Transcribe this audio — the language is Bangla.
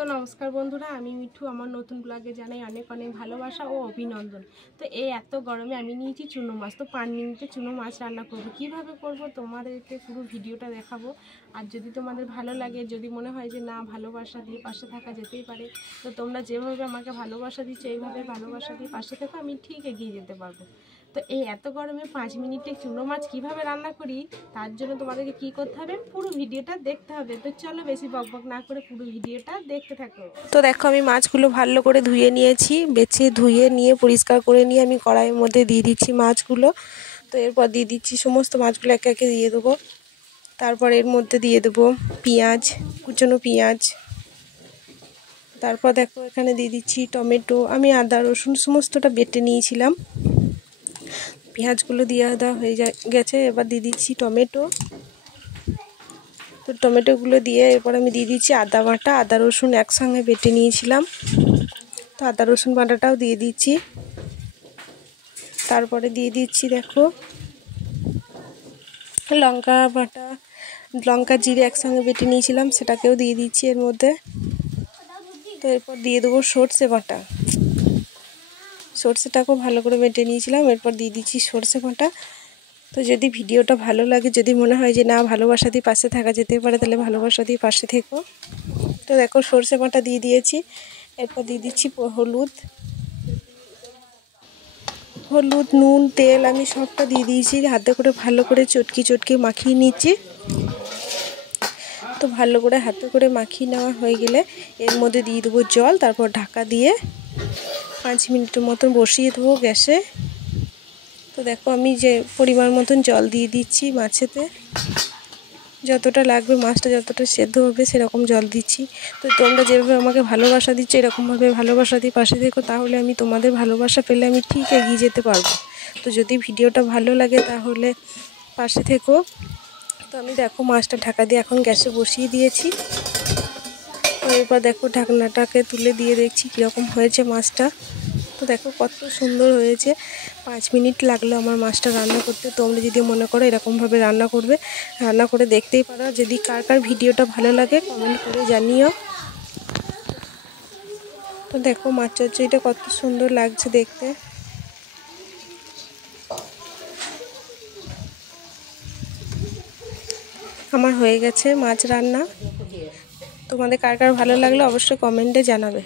তো নমস্কার বন্ধুরা, আমি মিঠু। আমার নতুন ব্লগে জানাই অনেক অনেক ভালোবাসা ও অভিনন্দন। তো এই এত গরমে আমি নিয়েছি চুনো মাছ। তো 5 মিনিটে চুনো মাছ রান্না করব। কিভাবে করব তোমাদেরকে পুরো ভিডিওটা দেখাবো। আর যদি তোমাদের ভালো লাগে, যদি মনে হয় যে না ভালোবাসা দিয়ে পাশে থাকা যেতেই পারে, তো তোমরা যেভাবে আমাকে ভালোবাসা দিচ্ছ এইভাবে ভালোবাসা দিয়ে পাশে থেকো, আমি ঠিক এগিয়ে যেতে পারবো। তো এই এত গরমে 5 মিনিটে চুনো মাছ কিভাবে রান্না করি, তার জন্য তোমাদেরকে কি করতে হবে, পুরো ভিডিওটা দেখতে হবে। তো চলো বেশি বকবক না করে পুরো ভিডিওটা দেখতে থাকো। তো দেখো আমি মাছগুলো ভালো করে ধুয়ে নিয়েছি, বেছে ধুয়ে নিয়ে পরিষ্কার করে নিয়ে আমি কড়াইয়ের মধ্যে দিয়ে দিচ্ছি মাছগুলো। তো এরপর দিয়ে দিচ্ছি সমস্ত মাছগুলো একে একে দিয়ে দেবো। তারপর এর মধ্যে দিয়ে দেবো পেঁয়াজ, কুচনো পেঁয়াজ। তারপর দেখো এখানে দিয়ে দিচ্ছি টমেটো। আমি আদা রসুন সমস্তটা বেটে নিয়েছিলাম। পেঁয়াজগুলো দিয়ে দেওয়া হয়ে গেছে। এবার দিয়ে দিচ্ছি টমেটো। তো টমেটোগুলো দিয়ে এরপর আমি দিয়ে দিচ্ছি আদা বাটা। আদা রসুন একসঙ্গে বেটে নিয়েছিলাম, তো আদা রসুন বাটাটাও দিয়ে দিচ্ছি। তারপরে দিয়ে দিচ্ছি দেখো লঙ্কা বাটা, লঙ্কা জিরে একসঙ্গে বেটে নিয়েছিলাম, সেটাকেও দিয়ে দিচ্ছি এর মধ্যে। তো এরপর দিয়ে দেবো সর্ষে বাটা। সর্ষেটাকেও ভালো করে বেটে নিয়েছিলাম, এরপর দিয়ে দিচ্ছি সর্ষে বাটা। তো যদি ভিডিওটা ভালো লাগে, যদি মনে হয় যে না ভালোবাসা দিয়ে পাশে থাকা যেতে পারে, তাহলে ভালোবাসা দিয়ে পাশে থেকো। তো দেখো সর্ষে বাটা দিয়ে দিয়েছি। এরপর দিয়ে দিচ্ছি হলুদ, নুন, তেল আমি সবটা দিয়ে দিয়েছি। হাতে করে ভালো করে চটকি মাখিয়ে নিচ্ছি। তো ভালো করে হাতে করে মাখিয়ে নেওয়া হয়ে গেলে এর মধ্যে দিয়ে দেবো জল। তারপর ঢাকা দিয়ে 5 মিনিটের মতন বসিয়ে দেবো গ্যাসে। তো দেখো আমি যে পরিমাণ মতন জল দিয়ে দিচ্ছি মাছেতে, যতটা লাগবে মাছটা যতটা সেদ্ধ হবে সেরকম জল দিচ্ছি। তো তোমরা যেভাবে আমাকে ভালোবাসা দিচ্ছ এরকমভাবে ভালোবাসা দিয়ে পাশে থেকো, তাহলে আমি তোমাদের ভালোবাসা পেলে আমি ঠিক এগিয়ে যেতে পারবো। তো যদি ভিডিওটা ভালো লাগে তাহলে পাশে থেকো। তো আমি দেখো মাছটা ঢাকা দিয়ে এখন গ্যাসে বসিয়ে দিয়েছি। তো এরপর দেখো ঢাকনাটাকে তুলে দিয়ে দেখছি কীরকম হয়েছে মাছটা। তো দেখো কত সুন্দর হয়েছে। 5 মিনিট লাগলো আমার মাছটা রান্না করতে। তোমরা যদি মনে করো এরকমভাবে রান্না করবে, রান্না করে দেখতেই পারো। যদি কার কার ভিডিওটা ভালো লাগে কমেন্ট করে জানিও। তো দেখো মাছ চচ্চড়িটা কত সুন্দর লাগছে দেখতে। আমার হয়ে গেছে মাছ রান্না। তোমাদের কার কার ভালো লাগলো অবশ্যই কমেন্টে জানাবে।